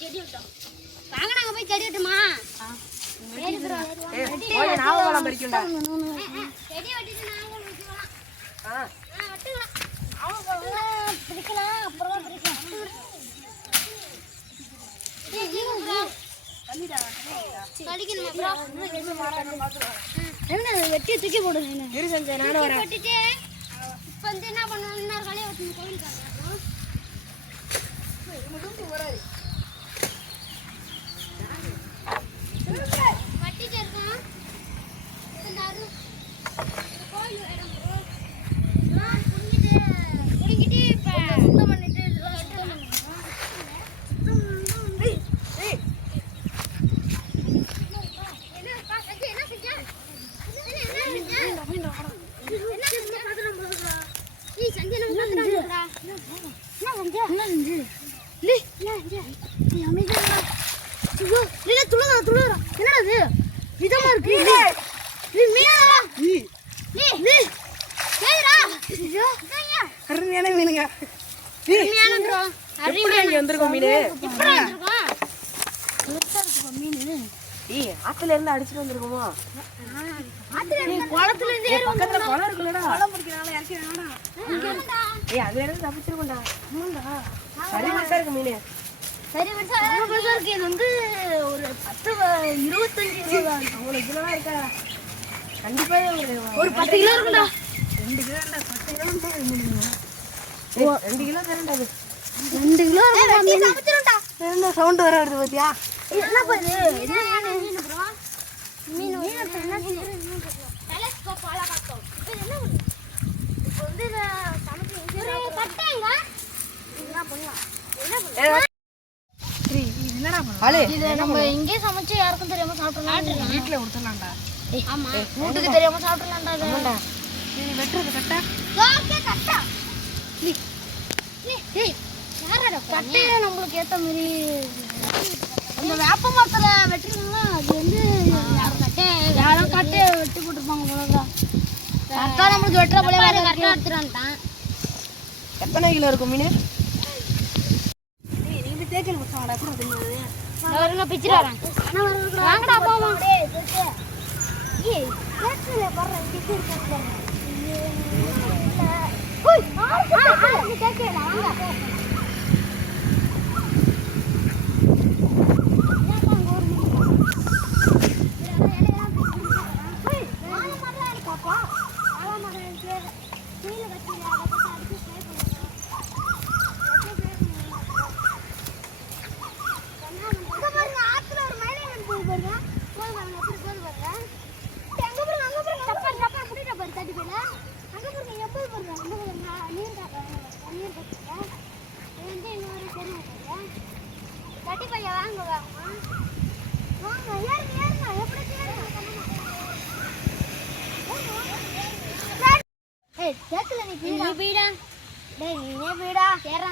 செடி விட்டோம். வாங்க நாங்க போய் செடி விட்டுமா? நாவலம் பறிக்கண்டா. செடி வெட்டிட்டு நாங்க விட்டுறலாம். வெட்டுக்கலாம். அவங்க பிடிக்கலாம் அப்புறம் பிடிக்கலாம். வெட்டி தூக்கி போடுங்க. வெட்டிட்டு இப்ப வந்து என்ன பண்ணுவோம், இன்னொரு காலையை வச்சு கோயிலுக்கு வட்டிட்டு இருக்கோம். கோயில் புடிங்கிட்டு இப்ப சுத்தம் பண்ணிட்டு விதமா இருக்கு. அருமையான மீனுங்க. வந்திருக்கோம் மீன். ஆத்துல இருந்து அடிச்சுட்டு வந்திருக்கோமா? குளத்துல இருந்து பக்கத்துல குளம் இருக்குல்லடா, குளம் பிடிக்கிறாங்களா இறக்கிடா. அதுல இருந்து தப்பிச்சிருக்கோம்டா. சரி பெருசா இருக்கு மீன். சரி பெருசா இருக்கு. இது வந்து ஒரு 10-25 அவ்வளவு கிலோலாம் இருக்கா? கண்டிப்பா ஒரு 10 கிலோ இருக்கும்டா. 2 கிலோ 10 கிலோ 2 கிலோ தரேன்டா. 2 கிலோ சமைச்சிரும்டா. என்ன சவுண்ட் வர வருது பாத்தியா? என்ன பண்ணுது? மீன் ப்ரோ. மீன் என்ன டெலஸ்கோப் ஆல பார்த்தோம். இப்போ என்ன பண்ணுது? இப்போ வந்து சமைச்சு கட்டேங்க. என்ன பண்ணலாம்? என்ன பண்ணலாம்? என்னடா பண்ணு? இது நம்ம இங்கே சமைச்சு யாருக்கும் தெரியாம சாப்பிடலாம். வீட்ல கொடுத்துடலாம்டா. ஆமா. வீட்டுக்கு தெரியாம சாப்பிடலாம்டா. ஆமாடா. நீ வெட்றது கட்டா? ஓகே கட்டா. ஏய் யாரடா கட்டே நம்மளுக்கு ஏத்த மாதிரி அந்த வேப்ப மரத்துல வெட்டினா அது வந்து யாரும் கட்டே வெட்டி போட்டுருப்பாங்க போலதான். கரெக்டா நம்மளுக்கு வெட்டுற போல வேற கரெக்டா எடுத்துட்டான். எத்தனை கிலோ இருக்கும் மீன்? நீங்க தேக்கல் குடிச்சாங்கடா. அப்புறம் தின்னது நான் வரங்க பிச்சிர வரேன். வாங்கடா போவோம். ஏய் கேட்கல பறற இங்க இருக்கு. ஓய் நீ கேட்கல வாங்க.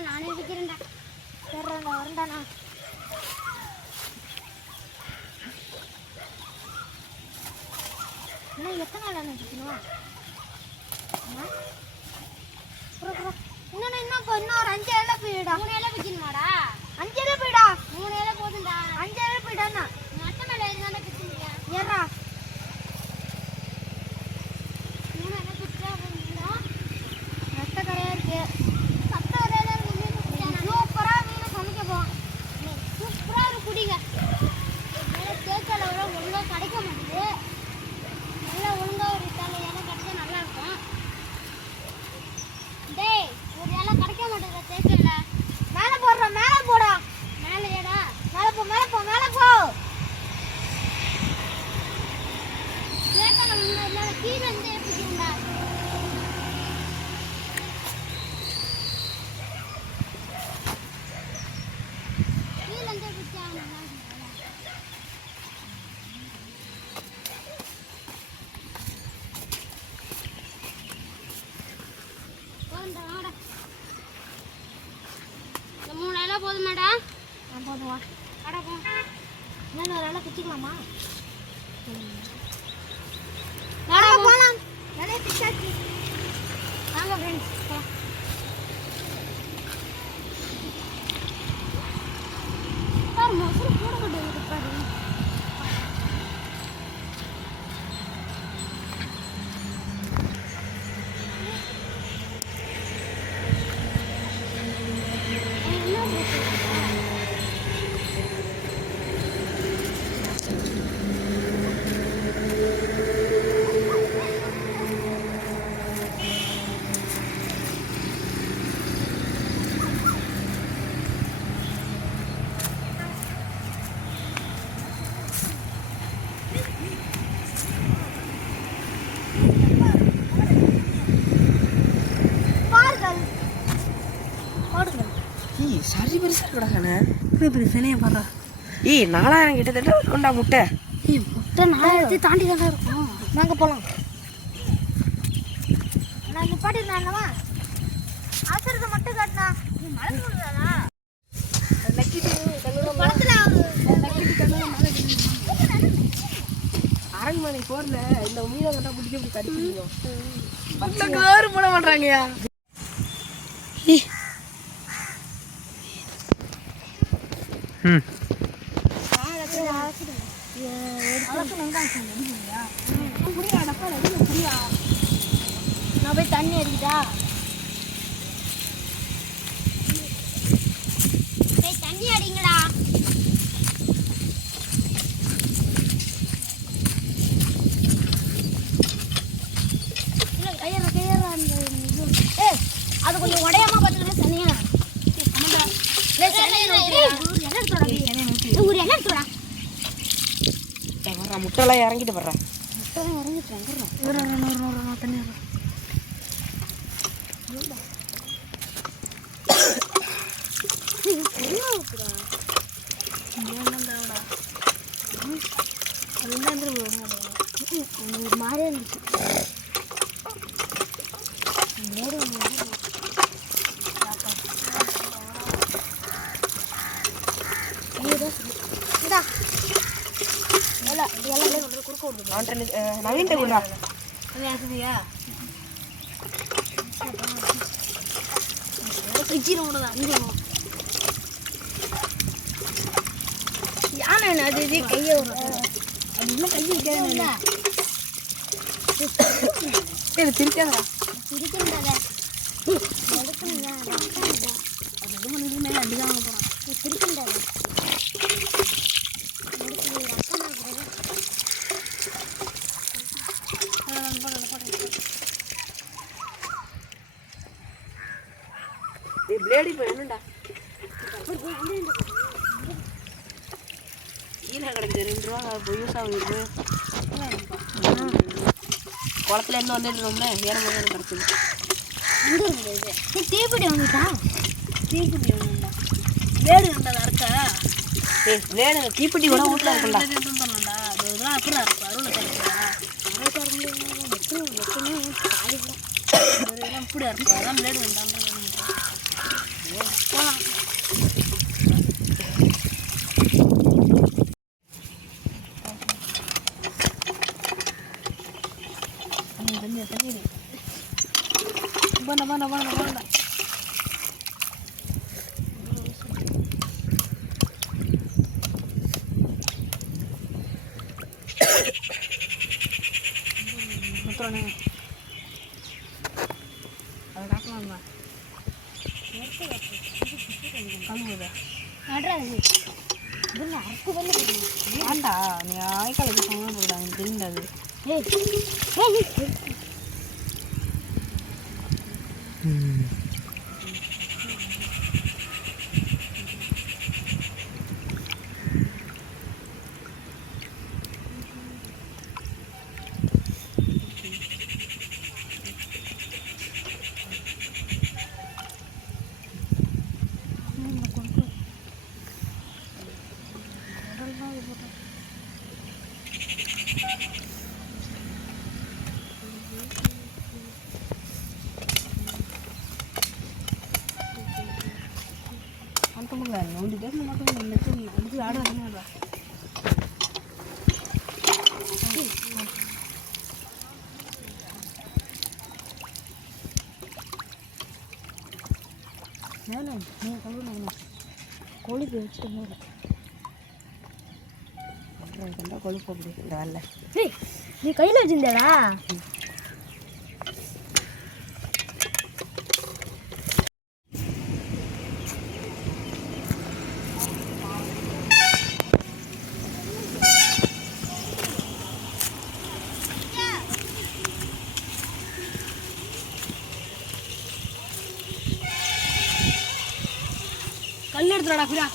நானே விக்கிறேன்டா. வரேன்டா. இன்னும் எத்தனை நாள் நினைக்கணும்? இன்னும் ஒரு 5 இலை போயிடா. 3 இலை வைக்கணுமாடா? 5 இலை போயிடா. 3 இலை போதும்டா. 5 இலை போயிடாண்ணா. அட்டை மேல இருந்தாலும் பிடிச்சிருக்கியா? ஏறா 3 இலை பிடிச்சா போதும். ரத்த கரையா இருக்கு. சத்த கரையில சூப்பரா மீன் சமைக்க போவோம். சூப்பரா ஒரு குடிங்க. தேக்கல ஒழுங்கா கிடைக்க மாட்டேங்குது. நல்லா ஒழுங்கா ஒரு இலை கிடைச்சா நல்லா இருக்கும். டேய் ஒரு இலை கிடைக்க மாட்டேங்குது தேக்கல. மேல போடுறா. மேல போடா. மேல ஏடா. மேல போ. தேக்கல முன்னாடி கீழ இருந்து பிடிக்கும்டா. கீழ இருந்து பிடிச்சா நல்லா இருக்கும். இந்த 3 இலை போதுமாடா? போதுவா. அடா போ. இன்னும் ஒரு இலை பிச்சுக்கலாமா? போலாம். நிறைய பிச்சாச்சு. வாங்க ஃப்ரெண்ட்ஸ். சரி பெருசாக இருக்கடாண்ணே இப்படி இப்படி சினையை பாடுறா 4000 கிட்டத்தட்ட கொண்டா முட்டை முட்டை 4000 தாண்டி தானே இருக்கும் நாங்கள் போகலாம் நான் நிப்பாட்டிருந்தானவா அவசரத்தை மட்டும் காட்டினா நீ மழை சொல்லுறானா அரண்மனை போர்ல இந்த மீனை கட்டா பிடிச்சி இப்படி கடிச்சிருக்கோம் போட மாட்டாங்கயா நான் போய் தண்ணி அடிக்கிட்டா போய் தண்ணி அடிங்கடா அது கொஞ்சம் உடையாம பார்த்துக்கிட்டு தனியா முட்டைலாம் இறங்கிட்டு வர்றேன் தண்ணி மாதிரியா இருந்துச்சு நவீன் கொடுறா யானை அது இது கையை அது இன்னும் கை வைக்காத திருக்காதா திருக்கின்றத எடுக்கணுங்க அது இது பண்ணிட்டு அடிதான் போகிறான் திருக்கின்றத பிளேடி இப்போ என்னண்டா ஈனா கிடைக்குது 2 ரூபா இப்போ யூஸ் ஆகுது குளத்துல இருந்து வந்துடுறோம்ல ஏறும்போது எனக்கு கிடச்சிது தீப்பிடி வந்துட்டா தீப்பெட்டி வேணும்டா பிளேடு வேண்டாம் இருக்கா பிளேடு தீப்பெட்டி கூட வீட்டில் இருக்கும்டா பண்ணலாம்டா அது இதெல்லாம் அப்புறம் இருக்கும் அருள் இப்படி இருக்கும் அதான் பிளேடு வேண்டாம் போகலாம் வேண்டாம் அதை காட்டலாம்மா வேண்டா நீ ஆய்க்காலுக்கு சொன்னா போடாங்க தெரியாது ಒಂದು ಗೇಮ್ ಮಾಡ್ಕೊಂಡು ಆಡೋದು கொழுப்பு வச்சுட்டு கொழுப்பு அப்படி இந்த வரல நீ கையில் வச்சிருந்தேடா கல் எடுத்துடா பிரியா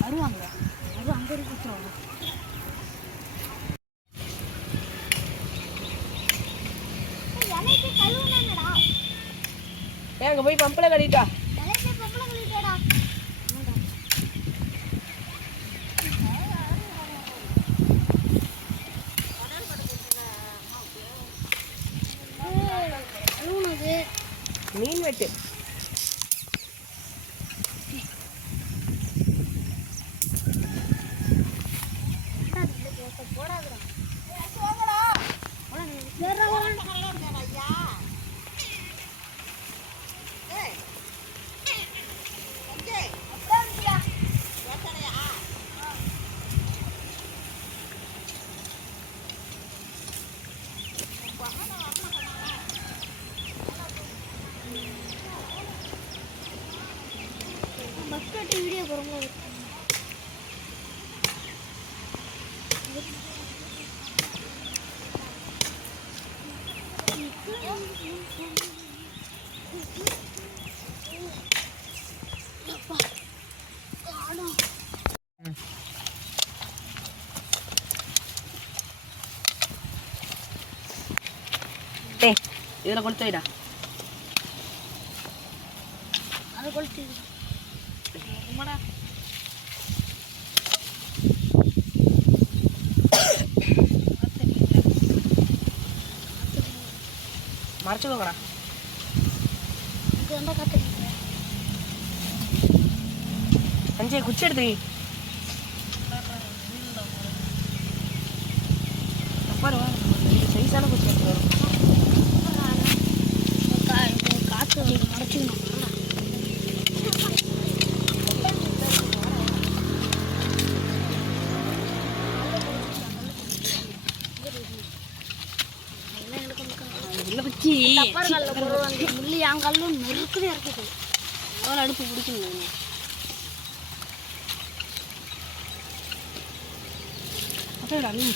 வருவாங்க அது அங்கே இருக்கிறோம். அங்கே போய் பம்பில் கட்டிட்டா. மீன் வெட்டு வீடியோ போகிறோம். டேய் இதில் கொளுத்து வைடா. அதை கொளுத்து உமாடா மறைச்சுக்கோங்கடா. இது வந்தால் காற்று சஞ்சய் குச்சி எடுத்து பாரு சைஸான குச்சி எடுத்து வரும். காற்று மறைச்சிக்கணும். உள்ள வச்சு முள்ளு என் கல்லும் நெருக்குது இருக்குது. எவ்வளோ அடுப்பு பிடிக்கணும். அப்படியேடா நீ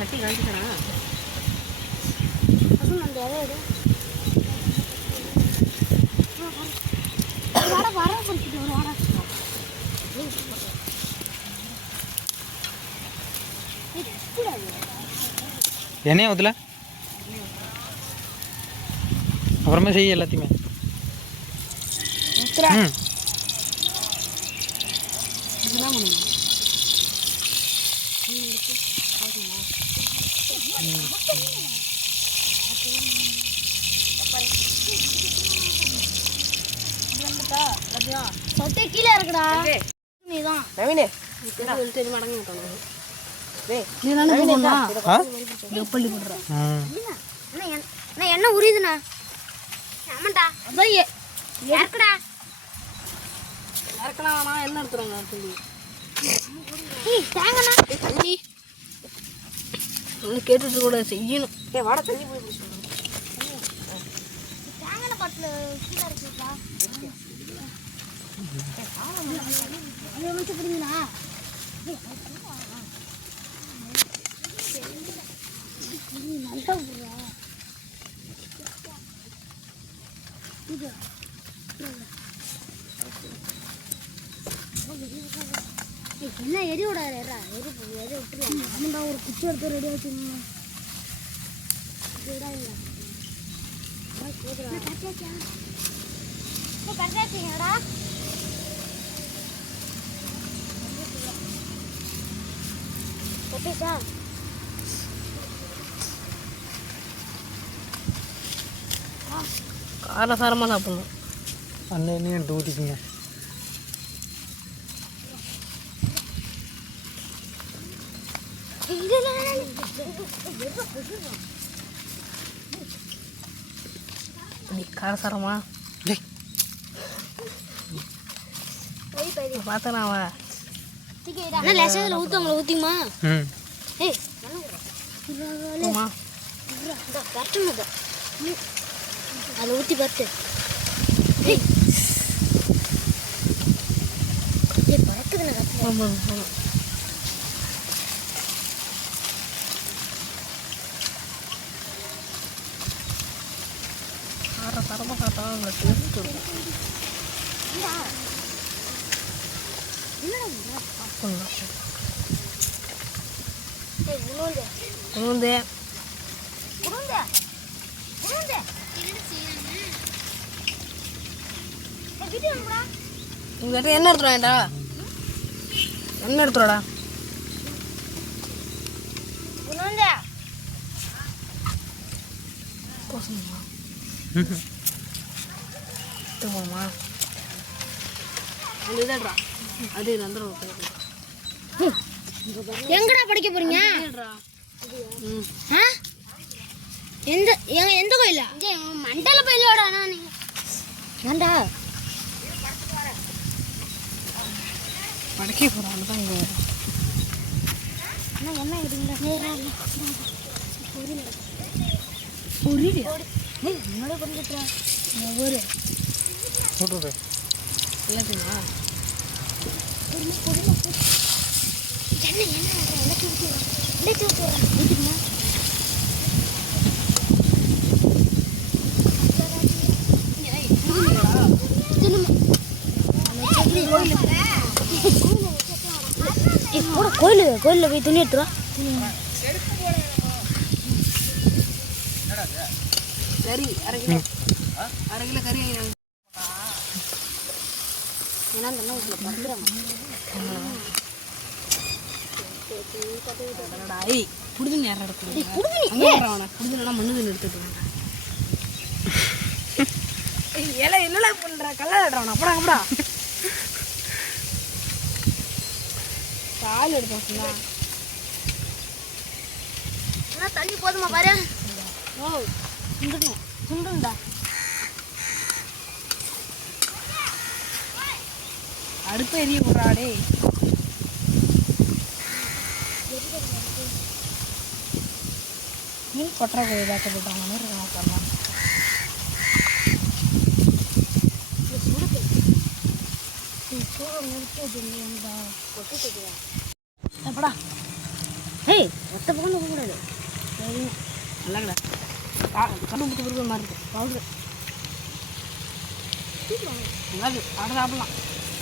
கட்டி காஞ்சிக்கணா அந்த வர வர பிடிச்சிட்டு ஒரு வாரம் எண்ணெய் ஊற்றல அப்புறமே செய்ய எல்லாத்தையுமே. ம் சொத்தை கீழே இருக்குடா. நீதான் நவீனே தெரியுமா அடங்க மாட்டானு நீ ஆ எப்பள்ளி போடுற அண்ணா என்ன உரியுதுண்ணா ஆமாண்டா அதான் யாருக்குடா இறக்கலாம் வேணாம் என்ன எடுத்துறாங்க சொல்லி தேங்கண்ணா தண்ணி ஒன்று கேட்டுட்டு கூட செய்யணும் வாட தண்ணி போய் பிடிச்சி தேங்காய் பாட்டில் கீழே இருக்குப்பா அதை வச்சு பிடிங்கண்ணா நல்லா போடுறா என்ன எரி விடாது எரி விட்டுருவாங்க ஆமாண்டா ஒரு குச்சி எடுத்து ரெடி வச்சுக்கணும் கரெக்டாச்சுங்கடா ஓகேக்கா காரசாரமாக சாப்பிடணும் அண்ணன் எடுத்து ஊற்றிக்கிங்க காரசாரமா பார்த்தேன் அவன் லட்சத்தில் ஊற்றுவாங்களா ஊற்றிமா ம் ஏய் கரெக்டுங்க அதில் ஊற்றி பார்த்து ஏய் பறக்குதுண்ணா கரெக்டாக காரசாரமாக சாப்பிட்டா அந்த டேஸ்ட் இருக்கும் உளுந்து உங்கள்கிட்ட என்ன எடுத்துருவாண்டா என்ன எடுத்துருவாடா போமா அந்த இதா அது வந்துடும் எங்கடா படிக்க போறீங்க எந்த எந்த கோயிலா மண்டல கோயிலோட ஏண்டா படைக்க போகிறாங்க தான் இங்கே அண்ணா என்ன இருங்களா என்னோட பண்ணிட்டுறா ஒரு போட்டுரு எல்லாத்தையுமா கோயிலில் போய் துணி எடுத்துருவா கறி அரை கிலோ கறி ஏன்னா அந்த அண்ணா வீட்டில் படுத்துறாங்க புடுதுன்னு யாரும் எடுத்து புடுதுனா மண்ணு எடுத்துட்டு ஏல என்னடா பண்ற கல்லாடுறான் அப்படா அப்படா கால் எடுப்போம் சொன்னா தண்ணி போதுமா பாரு ஓ சுண்டுணும் சுண்டுண்டா அடுப்பு எரிய போடுறாடே மீன் கொட்டுற கோழி தாக்க போட்டாங்க மாதிரி பண்ணலாம் எப்படா ஏய் ஒத்த பக்கம் போகக்கூடாது நல்லா கடை கடுப்பு பிடிக்கிற மாதிரி இருக்கு பவுட்ரு நல்லா சாப்பிட சாப்பிடலாம்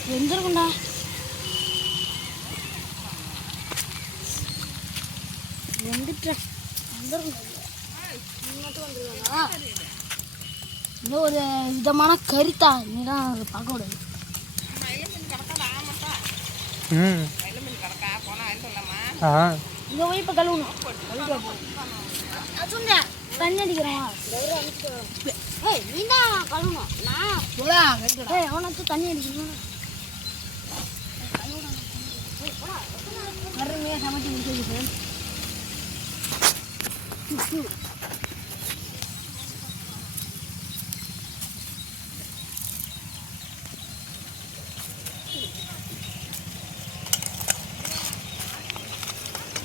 வெந்திருக்குண்டா வெந்துட்டேன் இன்னும் ஒரு விதமான கறித்தா நீதான் அதை பார்க்க கூடாது ம் ஆ இங்கே போய் இப்போ கழுவணும் தண்ணி அடிக்கிறோம் ஏய் நீ தான் கழுவணும் நான் ஏய் அவனுக்கு தண்ணி அடிக்கணும் அருமையாக சமைச்சு முடிச்சிருக்கு சார்.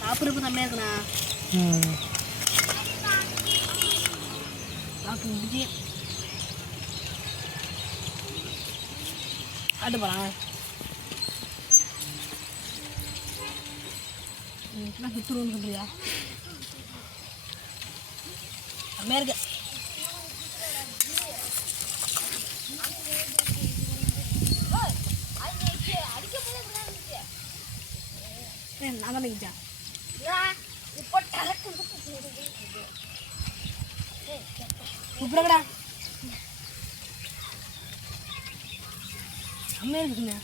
சாப்பிட்றப்ப செம்மையாக இருக்குண்ணா. ம் சாப்பிட்டு முடிச்சு ஆட்டு போகிறாங்க. என்ன சுற்றுருன்னு சொல்றியா? செம்மையாக இருக்கு. நான் தான் நினைச்சேன். சூப்பராகடா. செம்மையாக இருக்குங்க.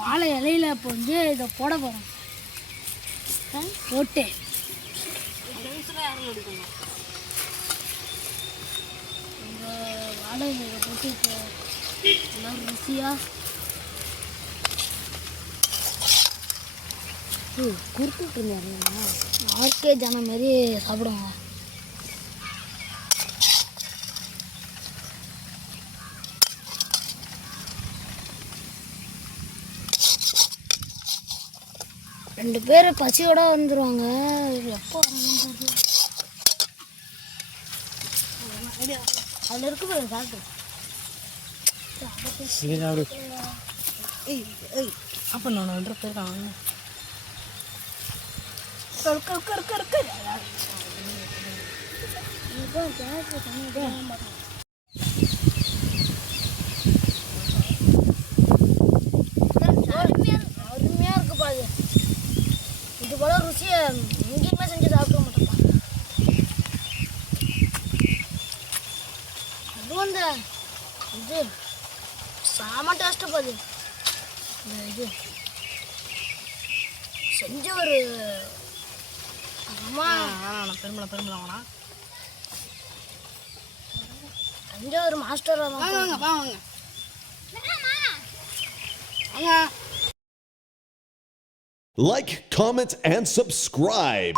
வாழை இலையில இப்போ வந்து இதை போட போகிறோம். போட்டு இந்த வாழை இலையில போட்டு இப்போ எல்லாம் ருசியாக குறுக்கிட்டு இருந்தாருங்கண்ணா. ஆர்கே ஜன மாரி சாப்பிடுவாங்க. ரெண்டு பேர் பசியோட வந்துடுவாங்க. எப்போ அதில் இருக்கு போய் சாப்பிட்டு. இது சாப்பிடு. அப்போ நான் 2 பேர் இருக்காங்க. அருமையாக இருக்குப்பா அது. இது போல ருசியை எங்கேயுமே செஞ்சு சாப்பிட மாட்டோம்ப்பா. அதுவும் அந்த இது சாம டேஸ்ட்டு பாது. இந்த இது செஞ்ச ஒரு அம்மா பெருமளா செஞ்ச ஒரு மாஸ்டர் வாங்க வாங்க. Like, comment, and subscribe.